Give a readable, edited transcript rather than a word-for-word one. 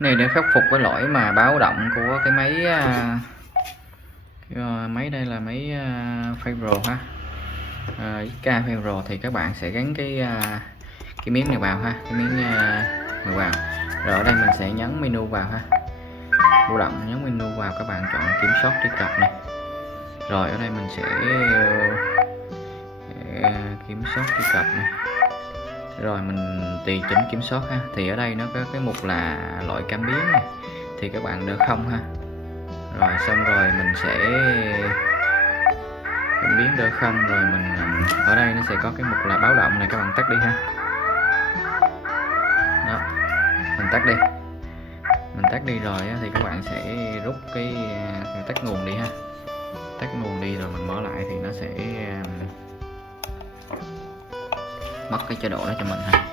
Này để khắc phục cái lỗi mà báo động của cái máy máy đây là máy Fable ha, XK Fable, thì các bạn sẽ gắn cái miếng này vào ha, cái miếng này vào. Rồi ở đây mình sẽ nhấn menu vào ha, báo động nhấn menu vào, các bạn chọn kiểm soát truy cập này. Rồi ở đây mình sẽ kiểm soát truy cập này, rồi mình tùy chỉnh kiểm soát ha. Thì ở đây nó có cái mục là loại cảm biến này, thì các bạn đỡ không ha. Rồi xong rồi mình sẽ cảm biến đỡ không, rồi mình ở đây nó sẽ có cái mục là báo động này, các bạn tắt đi ha. Đó, mình tắt đi, rồi thì các bạn sẽ rút cái tắt nguồn đi ha, tắt nguồn đi rồi mình mở lại thì nó sẽ mất cái chế độ đó cho mình ha.